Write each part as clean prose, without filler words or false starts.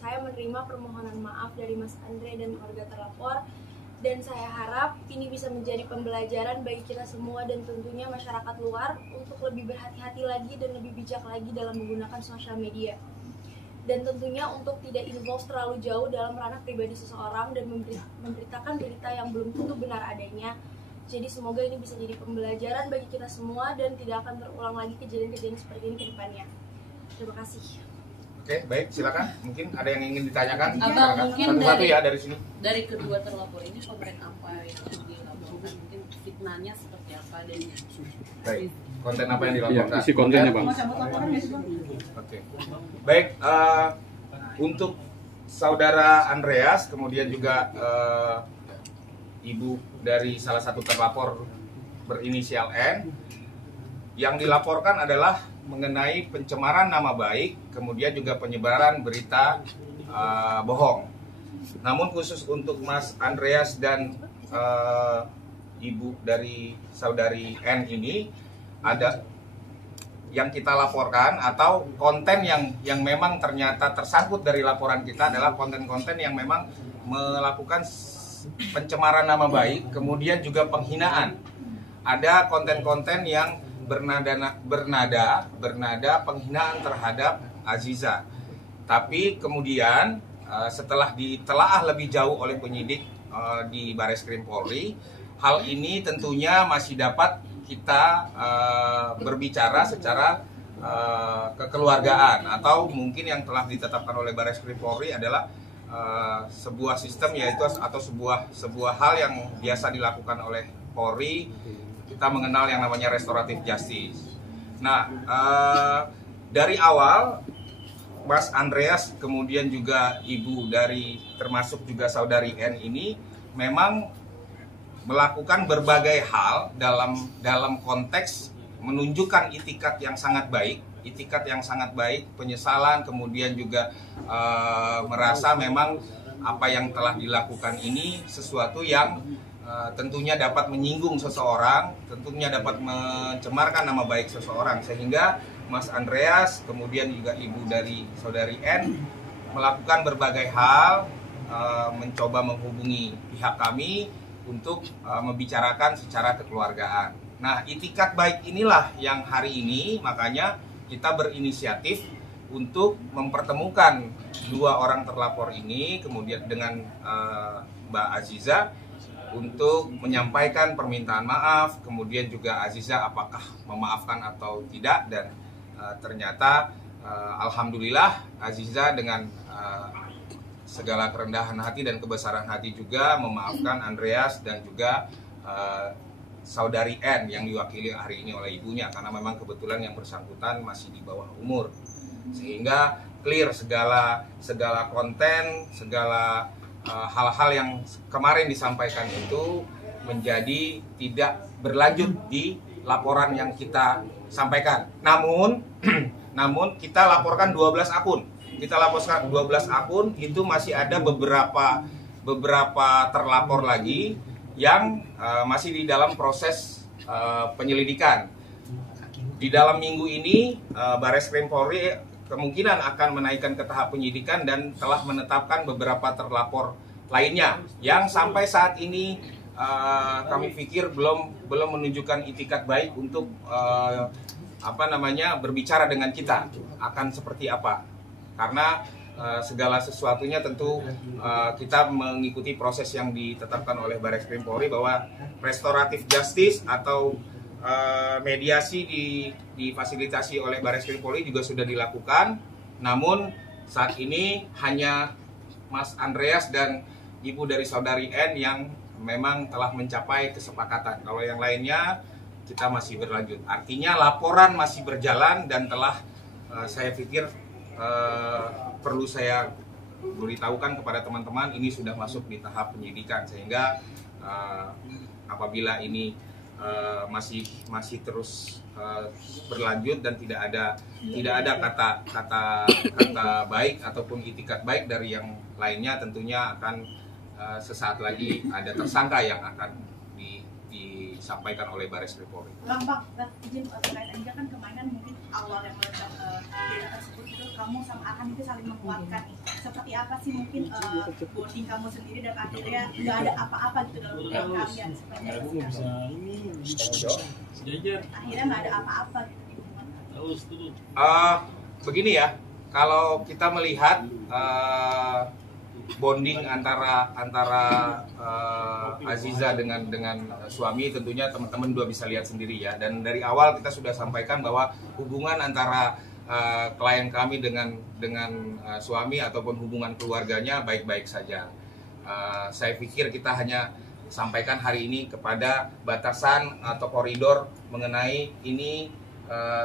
saya menerima permohonan maaf dari Mas Andre dan keluarga terlapor, dan saya harap ini bisa menjadi pembelajaran bagi kita semua dan tentunya masyarakat luar untuk lebih berhati-hati lagi dan lebih bijak lagi dalam menggunakan sosial media. Dan tentunya untuk tidak involve terlalu jauh dalam ranah pribadi seseorang dan memberitakan berita yang belum tentu benar adanya. Jadi semoga ini bisa jadi pembelajaran bagi kita semua dan tidak akan terulang lagi kejadian-kejadian seperti ini ke depannya. Terima kasih. Oke, baik, silakan. Mungkin ada yang ingin ditanyakan? Atau mungkin satu-satu ya dari sini. Dari kedua terlapor ini konten apa yang dilaporkan? Mungkin fitnahnya seperti apa dan baik, konten apa yang dilaporkan? Ya, isi kontennya, Bang. Oke. Baik, untuk saudara Andreas, kemudian juga ibu dari salah satu terlapor berinisial N, yang dilaporkan adalah mengenai pencemaran nama baik, kemudian juga penyebaran berita bohong. Namun khusus untuk Mas Andreas dan ibu dari saudari N ini, ada yang kita laporkan atau konten yang memang ternyata tersangkut dari laporan kita adalah konten-konten yang memang melakukan pencemaran nama baik, kemudian juga penghinaan. Ada konten-konten yang bernada penghinaan terhadap Aziza. Tapi kemudian setelah ditelaah lebih jauh oleh penyidik di Bareskrim Polri, hal ini tentunya masih dapat kita berbicara secara kekeluargaan, atau mungkin yang telah ditetapkan oleh Bareskrim Polri adalah sebuah sistem, yaitu atau sebuah hal yang biasa dilakukan oleh Polri. Kita mengenal yang namanya restoratif justice. Nah, dari awal Mas Andreas kemudian juga ibu dari termasuk juga saudari N ini memang melakukan berbagai hal dalam konteks menunjukkan itikat yang sangat baik, penyesalan, kemudian juga merasa memang apa yang telah dilakukan ini sesuatu yang tentunya dapat menyinggung seseorang, tentunya dapat mencemarkan nama baik seseorang, sehingga Mas Andreas kemudian juga ibu dari saudari N melakukan berbagai hal, mencoba menghubungi pihak kami untuk membicarakan secara kekeluargaan. Nah, itikat baik inilah yang hari ini makanya kita berinisiatif untuk mempertemukan dua orang terlapor ini kemudian dengan Mbak Aziza untuk menyampaikan permintaan maaf, kemudian juga Aziza apakah memaafkan atau tidak, dan ternyata alhamdulillah Aziza dengan segala kerendahan hati dan kebesaran hati juga memaafkan Andreas dan juga saudari N yang diwakili hari ini oleh ibunya, karena memang kebetulan yang bersangkutan masih di bawah umur, sehingga clear segala konten, segala hal-hal yang kemarin disampaikan itu menjadi tidak berlanjut di laporan yang kita sampaikan. Namun kita laporkan 12 akun. Kita laporkan 12 akun, itu masih ada beberapa terlapor lagi yang masih di dalam proses penyelidikan. Di dalam minggu ini Bareskrim Polri kemungkinan akan menaikkan ke tahap penyidikan dan telah menetapkan beberapa terlapor lainnya yang sampai saat ini kami pikir belum menunjukkan itikat baik untuk berbicara dengan kita akan seperti apa, karena segala sesuatunya tentu kita mengikuti proses yang ditetapkan oleh Bareskrim Polri bahwa restoratif justice atau mediasi difasilitasi oleh Bareskrim Polri juga sudah dilakukan. Namun saat ini hanya Mas Andreas dan ibu dari saudari N yang memang telah mencapai kesepakatan. Kalau yang lainnya kita masih berlanjut. Artinya laporan masih berjalan dan telah saya pikir perlu saya beritahukan kepada teman-teman, ini sudah masuk di tahap penyidikan, sehingga apabila ini masih terus berlanjut dan tidak ada kata baik ataupun itikat baik dari yang lainnya, tentunya akan sesaat lagi ada tersangka yang akan disampaikan oleh Bareskrim Polri. Bang, izin terkait aja kan kemarin mungkin awal yang meledak berita tersebut itu kamu sama Arhan itu saling menguatkan nih. Seperti apa sih mungkin bonding kamu sendiri dan akhirnya nggak ada apa-apa gitu dalam hubungan kalian? Seperti apa sih? Akhirnya nggak ada apa-apa gitu di hubungan kalian. Begini ya, kalau kita melihat bonding antara Aziza dengan suami, tentunya teman-teman juga bisa lihat sendiri ya. Dan dari awal kita sudah sampaikan bahwa hubungan antara klien kami dengan suami ataupun hubungan keluarganya baik-baik saja. Saya pikir kita hanya sampaikan hari ini kepada batasan atau koridor mengenai ini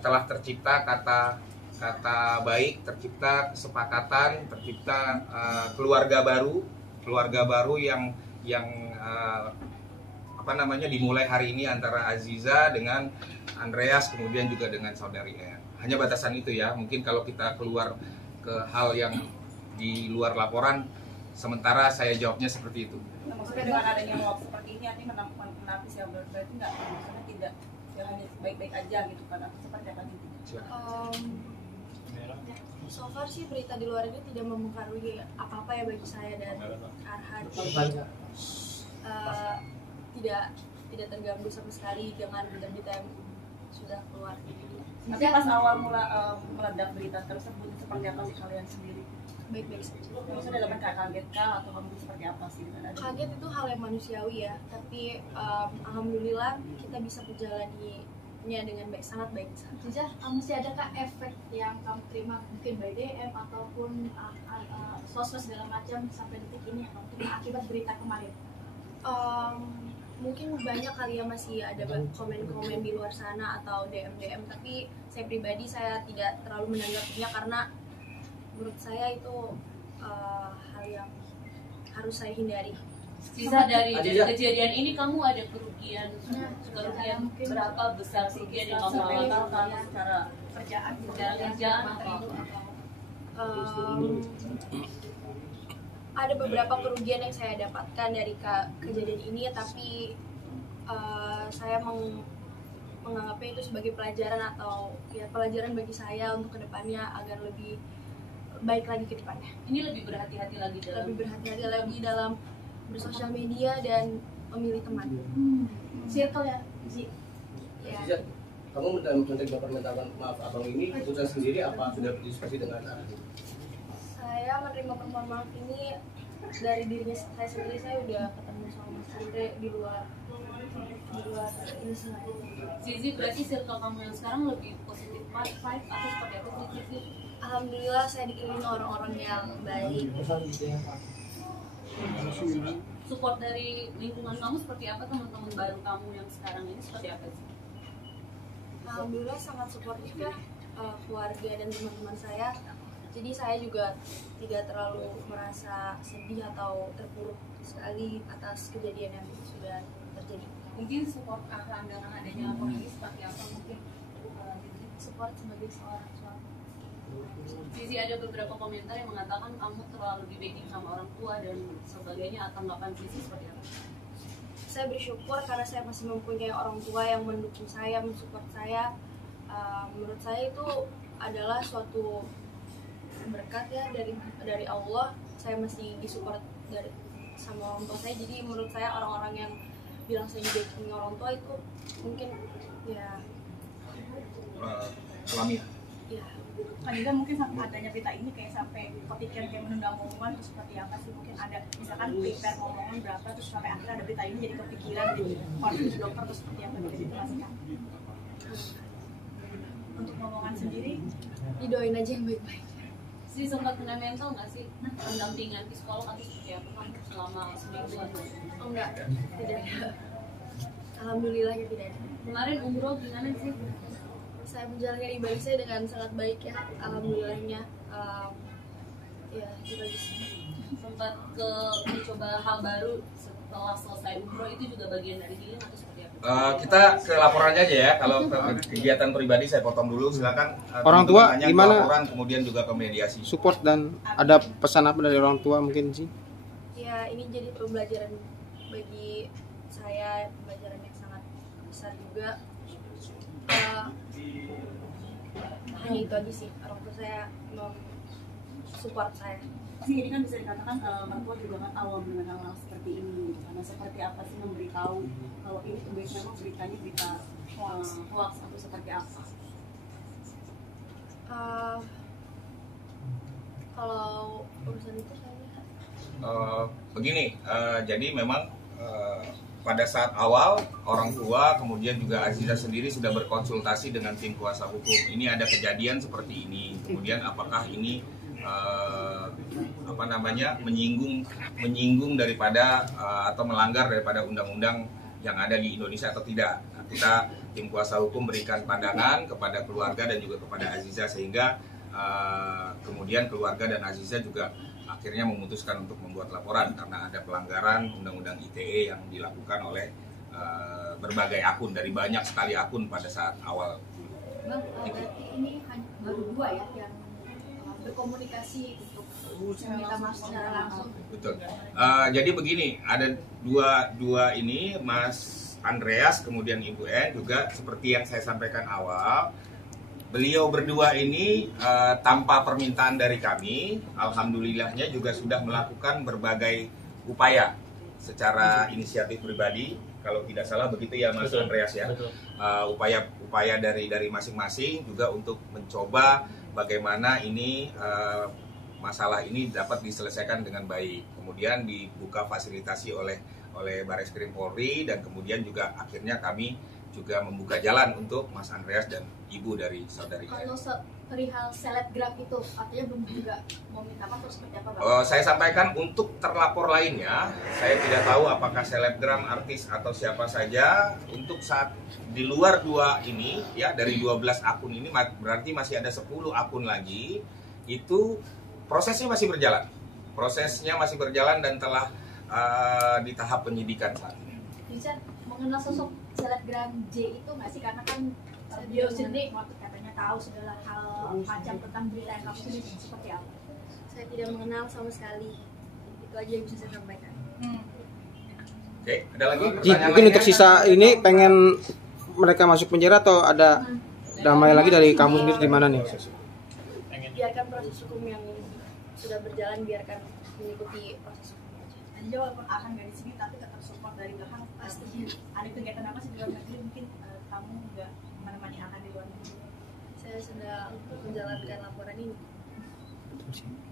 telah tercipta kata baik, tercipta kesepakatan, tercipta keluarga baru yang dimulai hari ini antara Aziza dengan Andreas, kemudian juga dengan saudari N. Hanya batasan itu ya. Mungkin kalau kita keluar ke hal yang di luar laporan, sementara saya jawabnya seperti itu. Nah, maksudnya dengan adanya hoax seperti ini artinya menapis ya, berarti nggak, maksudnya tidak hanya baik-baik aja gitu kan, atau seperti apa gitu? So far sih berita di luar ini tidak mempengaruhi apa-apa ya bagi saya dan Arhan. Tidak terganggu sama sekali dengan berita-berita yang sudah keluar. Tapi pas awal meledak berita tersebut, seperti apa sih kalian sendiri? Baik-baik saja. Maksudnya dapat kaget kah atau kamu seperti apa sih? Kaget itu hal yang manusiawi ya, tapi alhamdulillah kita bisa menjalaninya dengan baik, sangat baik. Ziza, masih adakah efek yang kamu terima mungkin by DM ataupun sosmed segala macam sampai detik ini yang kamu terima akibat berita kemarin? Mungkin banyak kali ya masih ada komen-komen di luar sana atau DM, tapi saya pribadi saya tidak terlalu menanggapinya karena menurut saya itu hal yang harus saya hindari. Sisa dari kejadian ini kamu ada kerugian berapa besar kerugian yang kamu alami secara kerjaan atau ada beberapa kerugian yang saya dapatkan dari kejadian ini, tapi saya menganggapnya itu sebagai pelajaran atau ya pelajaran bagi saya untuk kedepannya agar lebih baik lagi ke depannya. Ini lebih berhati-hati lagi dalam bersosial media dan memilih teman. Circle ya, Zi. Ya. Kamu menerima permintaan maaf abang ini keputusan sendiri apa sudah berdiskusi dengan anak? Saya menerima permohonan maaf ini dari dirinya saya sendiri. Saya udah ketemu sama Mas Andre di luar ini semua. Zizi, berarti circle kamu yang sekarang lebih positif vibe atau seperti apa sih Zizi? Alhamdulillah saya dikelilingi orang-orang yang baik. Support dari lingkungan kamu seperti apa, teman-teman baru kamu yang sekarang ini seperti apa sih? Alhamdulillah sangat suportif ya keluarga dan teman-teman saya. Jadi saya juga tidak terlalu merasa sedih atau terpuruk sekali atas kejadian yang sudah terjadi. Mungkin support Arhan dengan adanya lapor ini seperti apa mungkin? Support sebagai seorang suami. Zizi, ada beberapa komentar yang mengatakan kamu terlalu di-backing sama orang tua dan sebagainya. Tanggapan Zizi seperti apa? Saya bersyukur karena saya masih mempunyai orang tua yang mendukung saya, mensupport saya. Menurut saya itu adalah suatu berkat ya dari Allah. Saya masih disupport sama orang tua saya. Jadi menurut saya orang-orang yang bilang saya di-backing orang tua itu mungkin ya Alamiah. Ya. Kan juga mungkin sampai adanya berita ini kayak sampai kepikiran kayak menunda omongan terus seperti apa sih, mungkin ada misalkan prepare omongan berapa terus sampai akhirnya ada berita ini jadi kepikiran di konsultasi dokter terus seperti apa gitu masih kan. Untuk omongan sendiri Didoain aja yang baik-baik. Sih sempat kena mental nggak sih pendampingan psikolog atau seperti apa kan selama seminggu atau? Oh enggak, tidak ada. Alhamdulillah ya tidak ada. Kemarin umroh gimana sih? Saya menjalankan ibadah saya dengan sangat baik ya, alhamdulillahnya. Ya itu aja sih. Sempat mencoba hal baru setelah selesai umroh, itu juga bagian dari healing atau seperti apa? Kita ke laporannya aja ya. Kalau kegiatan pribadi saya potong dulu, silakan. Orang tua gimana? Laporan kemudian juga ke mediasi. Support dan ada pesan apa dari orang tua mungkin sih? Ya ini jadi pembelajaran bagi saya, pembelajaran yang sangat besar juga. hanya itu aja sih, orang tua saya support saya. Jadi kan bisa dikatakan mertua juga kan awam dengan hal seperti ini gitu. Karena seperti apa sih memberitahu kalau ini tuh memang beritanya berita hoax atau seperti apa? Kalau urusan itu saya begini, jadi memang pada saat awal orang tua kemudian juga Aziza sendiri sudah berkonsultasi dengan tim kuasa hukum. Ini ada kejadian seperti ini, kemudian apakah ini menyinggung daripada atau melanggar daripada undang-undang yang ada di Indonesia atau tidak. Nah, kita tim kuasa hukum berikan pandangan kepada keluarga dan juga kepada Aziza, sehingga kemudian keluarga dan Aziza juga akhirnya memutuskan untuk membuat laporan karena ada pelanggaran undang-undang ITE yang dilakukan oleh berbagai akun, dari banyak sekali akun pada saat awal. Bang, berarti ini baru 2 ya yang berkomunikasi untuk meminta maaf secara langsung. Betul. Jadi begini, ada dua ini, Mas Andreas kemudian Ibu N juga seperti yang saya sampaikan awal. Beliau berdua ini tanpa permintaan dari kami, alhamdulillahnya juga sudah melakukan berbagai upaya secara inisiatif pribadi. Kalau tidak salah begitu ya Mas Andreas ya. Upaya dari masing-masing juga untuk mencoba bagaimana ini masalah ini dapat diselesaikan dengan baik. Kemudian dibuka fasilitasi oleh Barreskrim Polri, dan kemudian juga akhirnya kami juga membuka jalan untuk Mas Andreas dan ibu dari saudari. Kalau perihal selebgram itu artinya belum juga mau minta maaf atau seperti apa, Bang? Saya sampaikan untuk terlapor lainnya, saya tidak tahu apakah selebgram, artis atau siapa saja. Untuk saat di luar 2 ini ya, dari 12 akun ini berarti masih ada 10 akun lagi. Itu prosesnya masih berjalan. Prosesnya masih berjalan dan telah di tahap penyidikan saat ini. Bisa mengenal sosok selebgram J itu nggak sih, karena kan dia sendiri katanya tahu segala hal macam tentang berita yang kamu sendiri seperti apa? Saya tidak mengenal sama sekali. Itu aja yang bisa saya sampaikan. Oke, ada lagi? Ji, mungkin untuk sisa ini pengen mereka masuk penjara atau ada damai lagi dari kamu sendiri di mana nih? Biarkan proses hukum yang sudah berjalan, biarkan mengikuti proses hukum aja. Dan juga walaupun akan nggak di sini tapi tetap support dari belakang pasti. Ada kegiatan apa sih di luar negeri mungkin kamu nggak menemani akan di luar negeri? Saya sedang menjalankan laporan ini.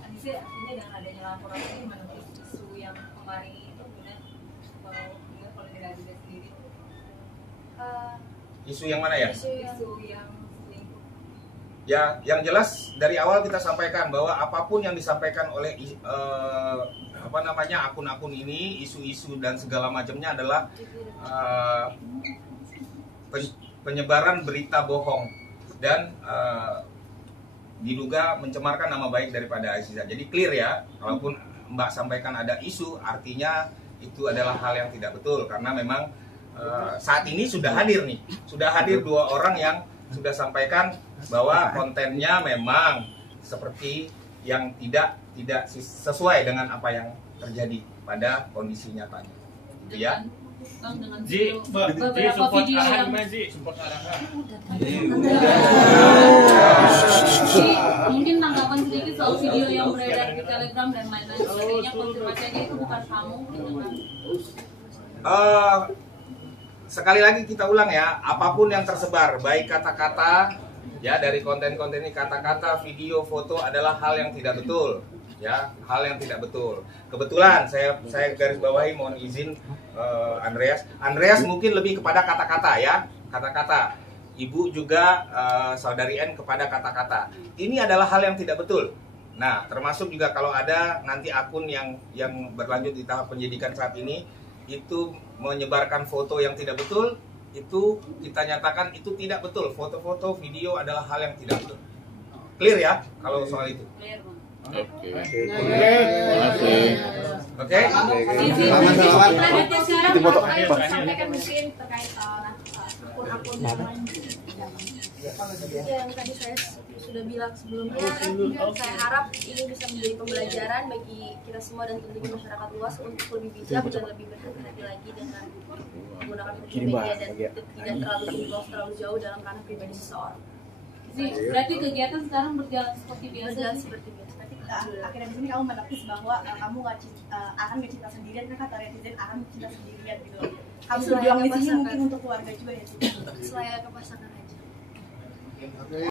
Anissa, artinya dengan adanya laporan ini menurut isu yang kemarin itu benar kalau tidak ada sendiri. Isu yang mana ya? Isu yang selingkuh. Ya, yang jelas dari awal kita sampaikan bahwa apapun yang disampaikan oleh akun-akun ini, isu-isu dan segala macamnya adalah penyebaran berita bohong dan diduga mencemarkan nama baik daripada Aziza. Jadi clear ya, kalaupun Mbak sampaikan ada isu, artinya itu adalah hal yang tidak betul, karena memang saat ini sudah hadir 2 orang yang sudah sampaikan bahwa kontennya memang seperti yang tidak sesuai dengan apa yang terjadi pada kondisi nyatanya, gitu ya. Bang, dengan Ji, beberapa video yang support arahan. Ji, mungkin tanggapan sedikit soal video yang beredar di Telegram dan lain-lain sebagainya, konfirmasinya itu bukan kamu dengan sekali lagi kita ulang ya, apapun yang tersebar, baik kata-kata ya dari konten-konten ini, kata-kata, video, foto adalah hal yang tidak betul, ya, hal yang tidak betul. Kebetulan saya garis bawahi, mohon izin Andreas mungkin lebih kepada kata-kata ya, kata-kata. Ibu juga saudari N kepada kata-kata. Ini adalah hal yang tidak betul. Nah, termasuk juga kalau ada nanti akun yang berlanjut di tahap penyidikan saat ini itu menyebarkan foto yang tidak betul, itu kita nyatakan itu tidak betul. Foto-foto, video adalah hal yang tidak betul. Clear ya kalau soal itu. clear, Bang. Oke. Sampaikan mungkin terkait akun-akun yang lain. Yang tadi saya sudah bilang sebelumnya, saya harap ini bisa menjadi pembelajaran bagi kita semua dan tentunya masyarakat luas untuk lebih bijak dan lebih berhati-hati lagi dengan menggunakan media dan tidak terlalu involve terlalu jauh dalam ranah pribadi seseorang. Berarti kegiatan sekarang berjalan seperti biasa. Berjalan seperti biasa. Berarti akhirnya di sini kamu menepis bahwa kamu akan gak cinta sendirian, kan kata netizen akan cinta sendirian gitu. Kamu berjuang di sini mungkin untuk keluarga juga ya sih. Selayaknya pasangan aja.